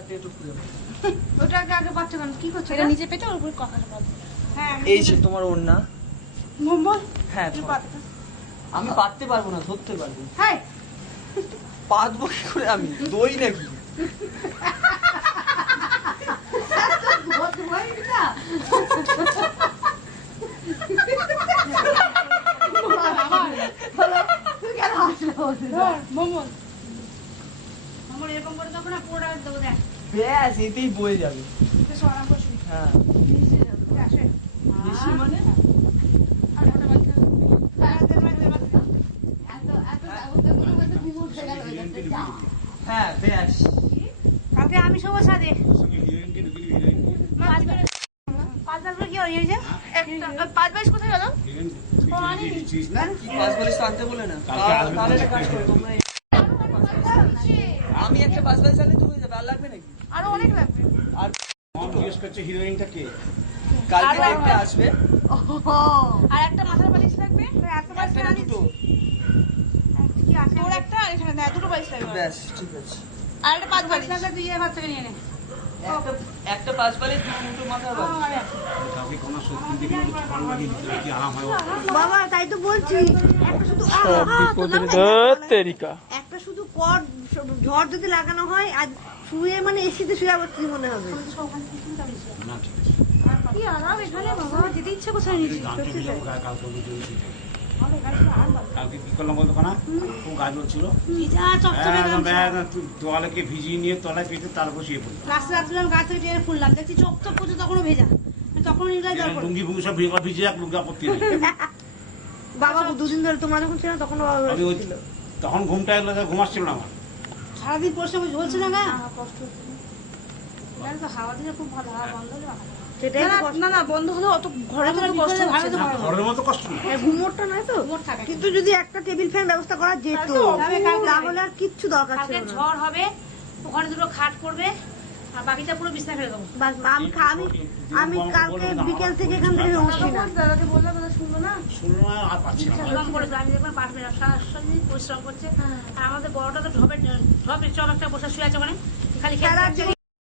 সাথে একটু খুঁজে পাবো। ওটা আগে পাচ্ছ কেন? কি করছো? এটা নিচে পেটে ওর উপরে কথাটা পাবো। হ্যাঁ এই যে তোমার ওড়না। মোমোল হ্যাঁ তুই তোমার। পাচ্ছ। আমি পাততে পারবো না, ধরতে পারবো। হ্যাঁ পাতবো কি করে আমি? দই নাকি? মোমোল মোমোল এরকম করে তখন না পুরোটা দেবো দেখ ব্যাস এতেই বয়ে যাবে। বেশ আরাম করে শুনি হ্যাঁ আসে বেশি মানে আর ওটা বাচ্চা হ্যাঁ ব্যাস। কালকে আমি সবার সাথে পাঁচ বার কি হয়েছে একটা পাঁচ বাইশ কোথায় গেল কি পাঁচ বলিস তো আনতে বলে না। তাহলে একটা কাজ করো তোমরা। আমি একটা পাঁচ বালিশ আনলে তো হয়ে যাবে, আর লাগবে নাকি? আরো অনেক লাগবে আর জিজ্ঞেস করছে হিরোইনটা কে? কালকে দেখতে আসবে। আর একটা মাথার বালিশ লাগবে। একটা একটা না দুটো? কি আছে তোর একটা আর এখানে না, দুটো বালিশ লাগবে। ব্যাস ঠিক আছে। আর একটা পাঁচ বালিশ। তুই এ বাচ্চাকে নিয়ে নে একটা পাঁচ বালিশ, দুটো মাথার বালিশ। কাউকে কোনো সত্যি দেখে একটু ঠান্ডা লাগিয়ে দিতে কি আরাম হয় ওর। বাবা তাই তো বলছি একটা শুধু একটা শুধু কর ঝড় যদি লাগানো হয় আর শুয়ে মানে এসিতে শুয়ে আবার মনে হবে না ঠিক আছে। কি আরাম এখানে বাবা যেতে ইচ্ছে কোথায় নিচ্ছি গানটি ভিজে কালকে আমি চলেছি। কালকে কি করলাম বলতো না, খুব গাছ ছিল, ভিজা চকচকে একদম গামছা। একদম তোয়ালেকে ভিজিয়ে নিয়ে তলায় পেতে তারপর শুয়ে পড়ি। রাত্রে আমি গাছ থেকে টেনে ফুললাম দেখছি চকচক করছে তখনও ভেজা তখন নির্গায় জল পড়ে লুঙ্গি ফুঙ্গি সব ভিজে যাক, লুঙ্গি আপত্তি নেই। বাবা দুদিন ধরে তোমরা যখন ছিল তখন বাবা আমি ওই তখন ঘুমটা এলো, ঘুমাচ্ছিল না আমার। সারাদিন পরিশ্রম ঝলছে না গা কষ্ট হচ্ছে তো হাওয়া দিলে খুব ভালো হাওয়া বন্ধ হলে সেটাই না না বন্ধ হলে অত ঘরে তো কষ্ট হচ্ছে না। ঘরের মতো কষ্ট না। ঘুমোরটা নয় তো ঘুমোর থাকে। কিন্তু যদি একটা টেবিল ফ্যান ব্যবস্থা করা যেত তাহলে আর কিচ্ছু দরকার ছিল না ঝড় হবে ওখানে দুটো খাট করবে আর বাকিটা পুরো বিছনা ফেলে দেবো বাস আমি কালকে বিকেল থেকে এখান থেকে উঠছি না দাদাকে বললাম দাদা শুনবো না। শুনলো না আর পাচ্ছি না। এরকম করে আমি দেখবেন পাঠবে সারাদিন পরিশ্রম করছে আর আমাদের বড়টা তো ঢপে চপ একটা বসে শুয়ে আছে ওখানে খালি খেয়ে